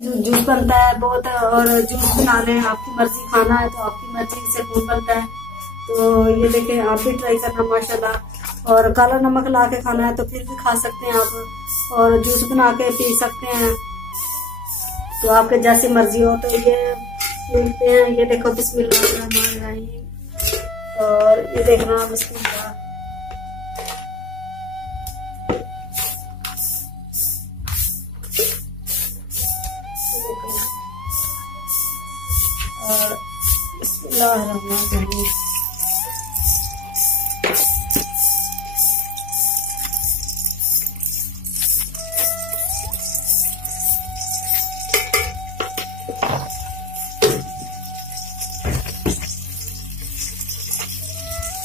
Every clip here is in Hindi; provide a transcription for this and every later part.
जूस बनता है बहुत, और जूस बना लें, आपकी मर्जी खाना है तो आपकी मर्जी से खूब बनता है। तो ये देखें, आप भी ट्राई करना माशाल्लाह। और काला नमक ला के खाना है तो फिर भी खा सकते हैं आप, और जूस बना के पी सकते हैं, तो आपके जैसी मर्जी हो। तो ये मिलते हैं, ये देखो बिस्मिल्लाहिर्रहमानिर्रहीम, और ये देखना बिस्मिल्लाह। और बिस्मिल्लाहिर्रहमानिर्रहीम।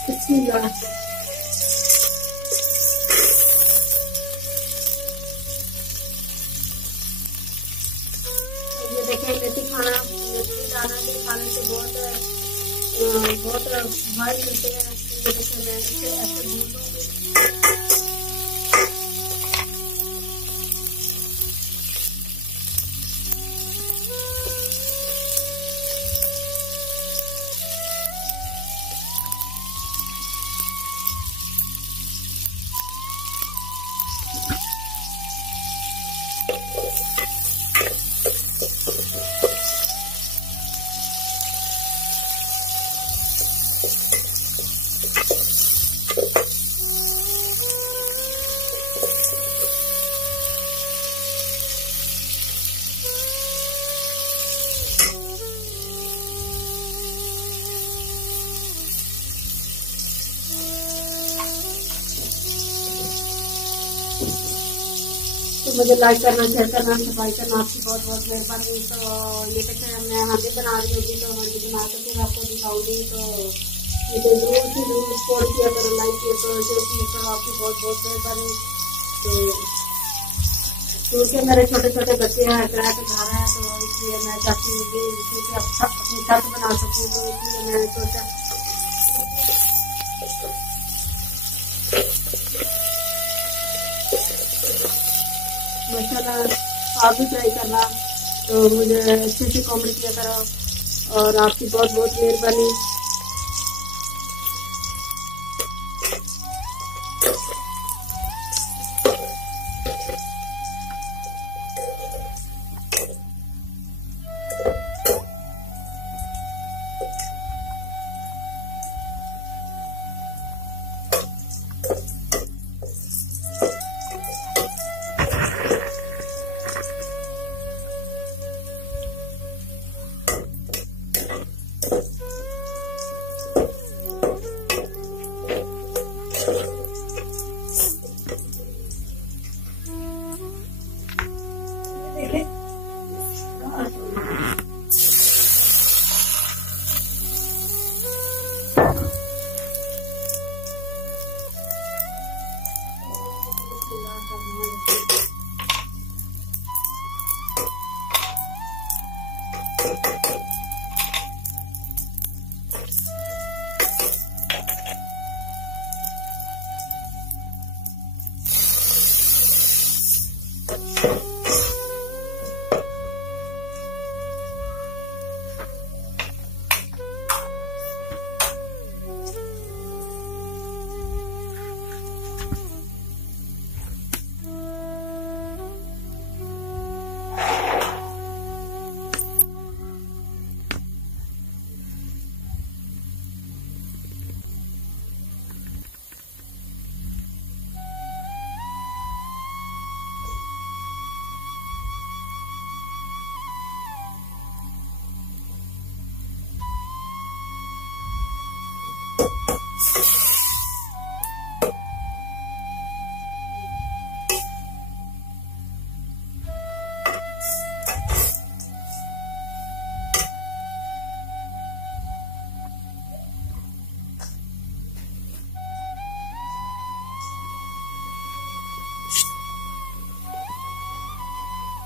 बिस्मिल्लाह। ये देखिए, मेथी खाना, मेथी दाना के खाने से बहुत भाई मिलते हैं। ये देखिए, मैं इसे ऐसे भून लूंगी। तो मुझे लाइक करना, शेयर करना, सब्सक्राइब करना, आपकी बहुत बहुत मेहरबानी। तो ये कैसे मैं हांडी बना रही होगी, तो हांडी बना के फिर आपको दिखाऊंगी। तो मुझे जरूर सपोर्ट किया करो, लाइक किया करो, शेयर किया करो, आपकी बहुत बहुत मेहरबानी। तो क्योंकि मेरे छोटे छोटे बच्चे हैं, किराए पे घर है, तो इसलिए मैं चाहती हूँ कि अपनी छत बना सकूँ, तो इसलिए मैंने सोचा। माशाल्लाह, आप भी ट्राई करना, तो मुझे अच्छे से कमेंट किया करो, और आपकी बहुत बहुत मेहरबानी।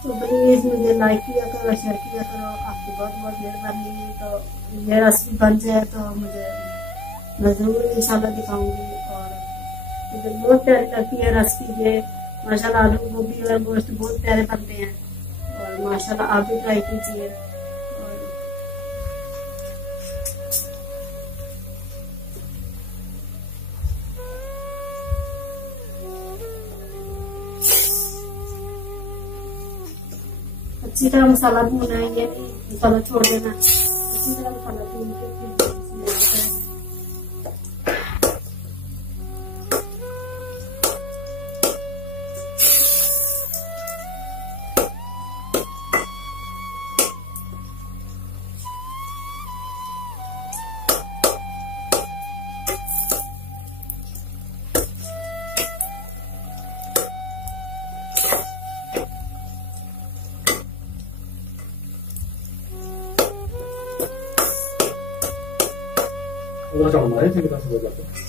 तो प्लीज मुझे लाइक किया करो, शेयर किया करो, आपकी बहुत बहुत मेहरबानी। तो ये रेसिपी बन जाए तो मैं जरूर इंशाल्लाह दिखाऊंगी। और मुझे बहुत प्यारी लगती है रेसिपी ये, माशाल्लाह। आलू गोभी और गोश्त बहुत प्यारे बनते हैं, और और माशाल्लाह आप भी ट्राई कीजिए। अच्छी तरह मसाला भूनना है, ये नहीं मसाला छोड़ देना, अच्छी तरह मसाला भून के फिर इसमें ऐड करें। थोड़ा सा हमारे से कितना हो जाता है।